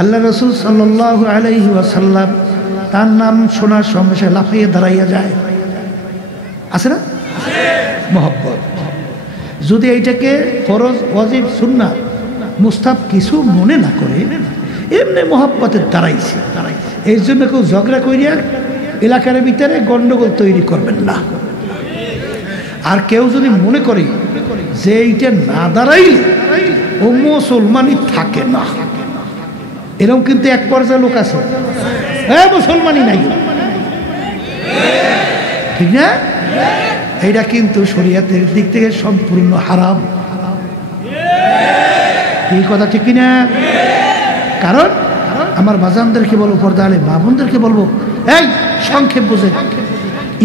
আল্লাহ রাসূল সাল্লাল্লাহু আলাইহি ওয়াসাল্লাম তার নাম শোনার সঙ্গে সে লাফিয়ে দাঁড়াইয়া যায়। আছে না? মহব্বত। যদি এইটাকে ফরজ, ওয়াজিব, সুন্নাহ, মুস্তাহাব কিছু মনে না করে এমনি মহব্বতের দাঁড়াইছে, এর জন্য কেউ ঝগড়া করিয়া এলাকার ভিতরে গন্ডগোল তৈরি করবেন না। আর কেউ যদি মনে করে যে এইটা না দাঁড়াইলে ও মুসলমানই থাকে না, এরকম কিন্তু এক পর্যায়ে লোক আছে, হ্যাঁ মুসলমানই নাই, ঠিক না? এইটা কিন্তু শরীয়তের দিক থেকে সম্পূর্ণ হারাম। এই কথা ঠিক কিনা? কারণ আমার বাজানদেরকে বলবো, পর্দা আলে মা বোনদেরকে বলবো, এই সংক্ষেপ বোঝে,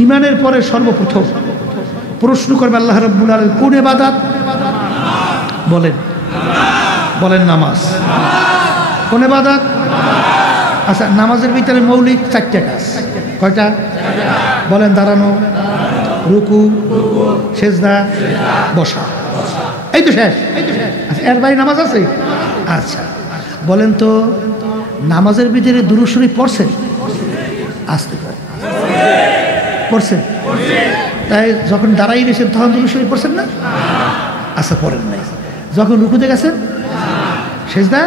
ইমানের পরে সর্বপ্রথম প্রশ্ন করবে আল্লাহ রাব্বুল আলামিন কোন ইবাদত? বলেন বলেন নামাজ। কোন ইবাদত? আচ্ছা, নামাজের ভিতরে মৌলিক 4টা কাজ। কয়টা? বলেন। দাঁড়ানো, রুকু, সেজদা, বসা, এই তো শেষ। আচ্ছা, এর বাইরে নামাজ আছে? আচ্ছা বলেন তো, নামাজের ভিতরে দুরূদ শরীফ পড়ছেন? আসতে পারে পড়ছেন? তাই যখন দাঁড়াই গেছেন তখন দুরূদ শরীফ পড়ছেন না? আচ্ছা পড়েন নাই। যখন রুকুতে গেছেন, সেজদা,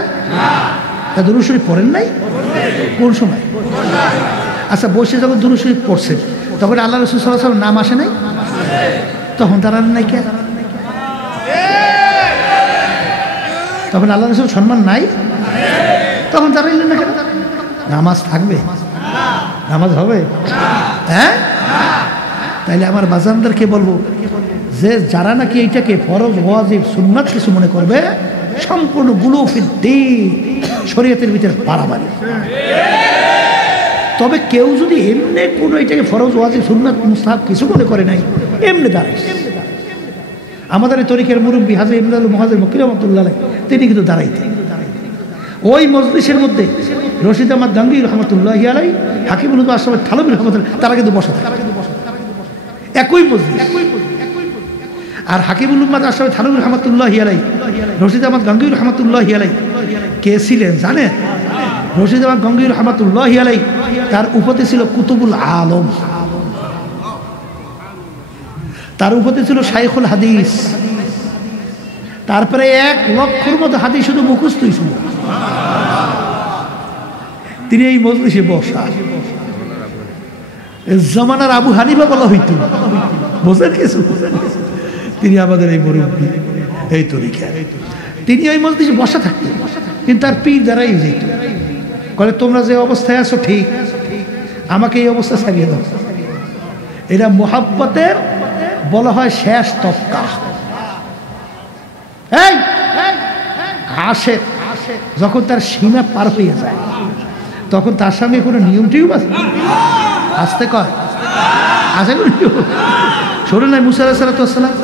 তা দুরূদ শরীফ পড়েন নাই? কোন সময়? আচ্ছা বসে যখন দুরূদ শরীফ পড়ছেন তখন আল্লাহ রাসূল সাল্লাল্লাহু আলাইহি ওয়াসাল্লাম নাম আসে নাই? তখন দাঁড়ান নাই কে? তখন আল্লাহ রাসূল সম্মান নাই? তখন দাঁড়াইলেন না কেন? নামাজ থাকবে? নামাজ হবে? হ্যাঁ। তাইলে আমার বাজানদেরকে বলবো যে যারা নাকি এইটাকে ফরজ, ওয়াজিব, সুন্নাত কিছু মনে করবে, সম্পূর্ণ গুলুফিদ্দিন, শরীয়তের ভিতরে বাড়াবাড়ি। তবে কেউ যদি এমনি কোনো এটাকে ফরজ, ওয়াজিব, সুন্নাত, মুস্তাহাব কিছু মনে করে নাই, এমনি দাঁড়ায়। আমাদের এই তরিকের মুরব্বী হাজী ইমদাদুল মুহাজির মক্কি রাহমাতুল্লাহ আলাইহি তিনি কিন্তু দাঁড়াইতেন। ওই মজলিসের মধ্যে রশিদ আহমদ গাঙ্গুহি রহমতুল্লাহি আলাইহি, হাকিমুল হুদা আশরাফ থানভী রহমতুল্লাহ, তারা কিন্তু বসে থাকে একই মজলিস। আর হাকিমুল হুদা আশরাফ থানভী রহমতুল্লাহি আলাইহি, রশিদ আহমদ গাঙ্গুহি রহমতুল্লাহি আলাইহি কে ছিলেন জানেন? রশিদ আহমদ গাঙ্গুহি রহমতুল্লাহি আলাইহি তার উপাধি ছিল কুতুবুল আলম, তার উপাধি ছিল শাইখুল হাদিস। তারপরে 1 লক্ষর মতো হাদিস শুধু মুখস্থই ছিল। তিনি এই মজলিসে বসা, জামানার আবু হানিফা বলা হইত, বোঝেন কিছু? তিনি আমাদের এই মুরব্বী, এই তরিকা, তিনি ওই মজলিসে বসা থাকতেন, কিন্তু তার পীর দ্বারাই যেত, বলে তোমরা যে অবস্থায় আছো ঠিক, আমাকে এই অবস্থা ছাড়িয়ে দাও। এটা মুহাব্বতের বলা হয় শেষ তবকা। এই আশেক যখন তার সীমা পার হয়ে যায় তখন তার সঙ্গে কোনো নিয়ম টিউব আছে? আসতে কয় আছে কোনো নিয়ম? শোনেন নাই, মুসা আলাইহিস সালাম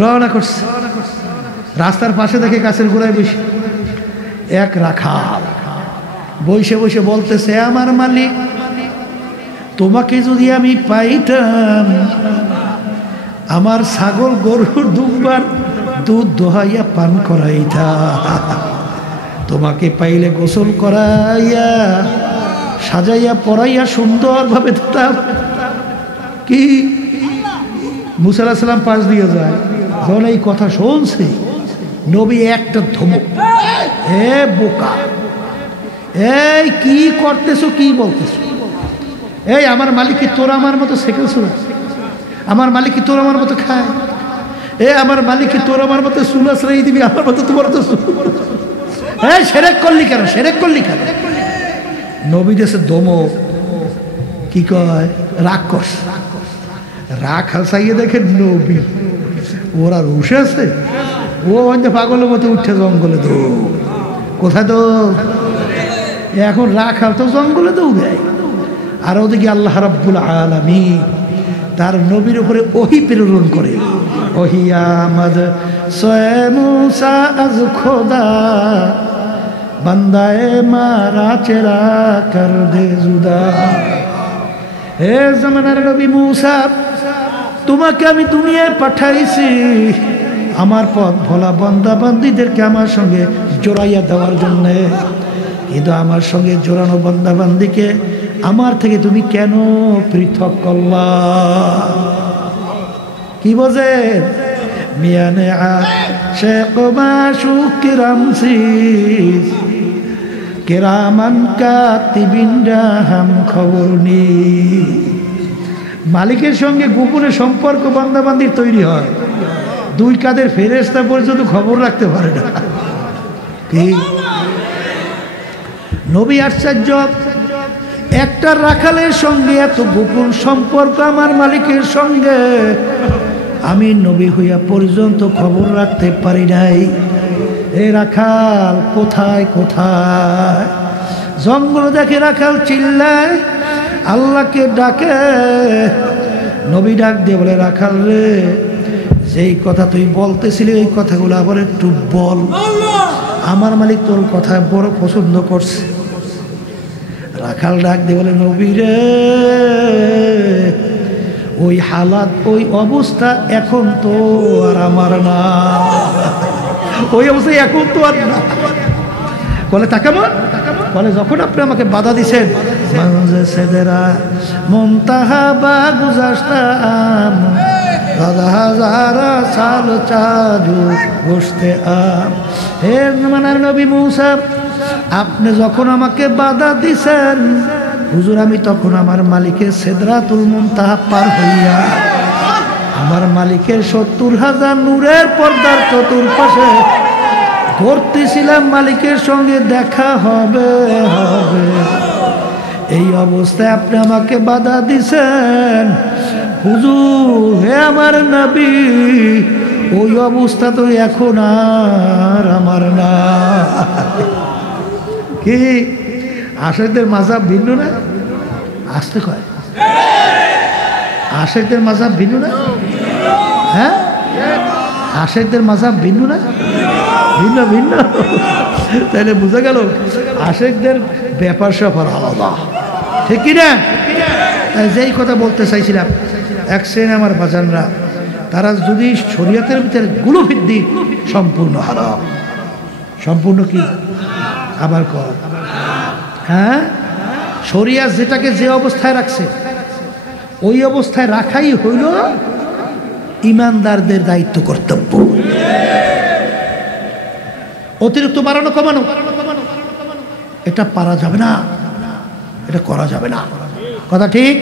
রওনা করছে, রাস্তার পাশে দেখে গাছের গোড়ায় বসে এক রাখাল বসে বসে বলতেছে, আমার মালিক তোমাকে যদি আমি পাইতাম, আমার ছাগল, গরুর, দুম্বার দুধ দোহাইয়া পান করাইতা, তোমাকে পাইলে গোসল করাইয়া সাজাইয়া পরাইয়া সুন্দরভাবে দিতাম। কি? মুসা আলাইহিস সালাম পাশ দিয়ে যায়, যখন এই কথা শুনছে নবী একটা ধমক, এ বোকা, এই কি করতেছো, কি বলতেছো? এই আমার মালিক কি তোর আমার মতো সেকেল চুলা? আমার মালিক কি তোর আমার মতো খায়? আমার মালিক কি তোর আমার মতো চুল আশ্রয় দিবি? আমার মতো তোমার তো সেরেক করলি কেন? সেরেক করলি কেন? নবী দেশে দমক, কি কয়, রাক্ষস, রাগ হাসাইয়ে দেখে নবী, ওরা রুশে আছে, ও পাগলের মতো উঠছে জঙ্গলে দৌড়। কোথায় তো এখন রাগ হাল তো জঙ্গলে দৌড়। আর ওদিকে আল্লাহ রাব্বুল আলামিন তার নবীর উপরে ওহী প্রেরণ করে, ওহী আমদ সোয়ে মুসা আজ খোদা বান্দায়ে মারা চেরা কর দে জুদা। হে জামানার নবী মুসা, তোমাকে আমি দুনিয়ায় পাঠাইছি আমার পথ ভোলা বান্দা বান্দীদেরকে আমার সঙ্গে জোড়াইয়া দেওয়ার জন্যে। কিন্তু আমার সঙ্গে জোড়ানো বান্দাবান্দিকে আমার থেকে তুমি কেন পৃথক করলা? কি বোঝেন? মিয়ানে আশিক মাশুক কিরামসিস কিরামান কাতিবিনরা হাম খবর নি। মালিকের সঙ্গে গোপনে সম্পর্ক বান্দাবান্দির তৈরি হয়, দুই কাদের ফেরেশতা পর্যন্ত খবর রাখতে পারে না। কি নবী আশ্চর্য, একটা রাখালের সঙ্গে এত গোপন সম্পর্ক আমার মালিকের সঙ্গে, আমি নবী হইয়া পর্যন্ত খবর রাখতে পারি নাই। এ রাখাল কোথায় কোথায়? জঙ্গল দেখে রাখাল চিল্লায়, আল্লাহকে ডাকে। নবী ডাক দিয়ে বলে, রাখাল রে, যেই কথা তুই বলতেছিলি এই কথাগুলো আবার একটু বল, আমার মালিক তোর কথা বড় পছন্দ করছে। রাখাল ডাক দিয়ে বলে, নবী রে, ওই হালাত ওই অবস্থা এখন তো আর আমার না, ওই অবস্থা এখন তো আর না। বলে তা কেমন? বলে যখন আপনি আমাকে বাধা দিছেন, মানজে সেদেরা মুনতাহাবা গুজাশতাম দাদা হাজারা সাল চাজু বসতে আম। হে মানার নবী মুসা, আপনি যখন আমাকে বাধা দিছেন হুজুর, আমি তখন আমার মালিকের সিদরাতুল মুনতাহা পার হইয়া আমার মালিকের ৭০,০০০ নূরের পর্দার চতুর্পাশে ঘুরতেছিলাম, মালিকের সঙ্গে দেখা হবে হবে। এই অবস্থায় আপনি আমাকে বাধা দিছেন হুজুর। হে আমার নবী, ওই অবস্থা তো এখন আর আমার না। কি আশেকদের মাযহাব ভিন্ন না? আসতে কয় আশেকদের মাযহাব ভিন্ন না? হ্যাঁ, আশেকদের মাযহাব ভিন্ন না? ভিন্ন ভিন্ন। তাহলে বোঝা গেল আশেকদের ব্যাপার স্যাপার আলাদা, ঠিক কি না? যেই কথা বলতে চাইছিলাম, এক শ্রেণী আমার বাজানরা, তারা যদি শরীয়তের ভিতরে গুলফিদ্দি সম্পূর্ণ হারাম, সম্পূর্ণ কি আবার কর, হ্যাঁ, শরিয়াত যেটাকে যে অবস্থায় রাখছে ওই অবস্থায় রাখাই হইল ইমানদারদের দায়িত্ব, কর্তব্য। অতিরিক্ত বাড়ানো কমানো এটা পারা যাবে না, এটা করা যাবে না। কথা ঠিক?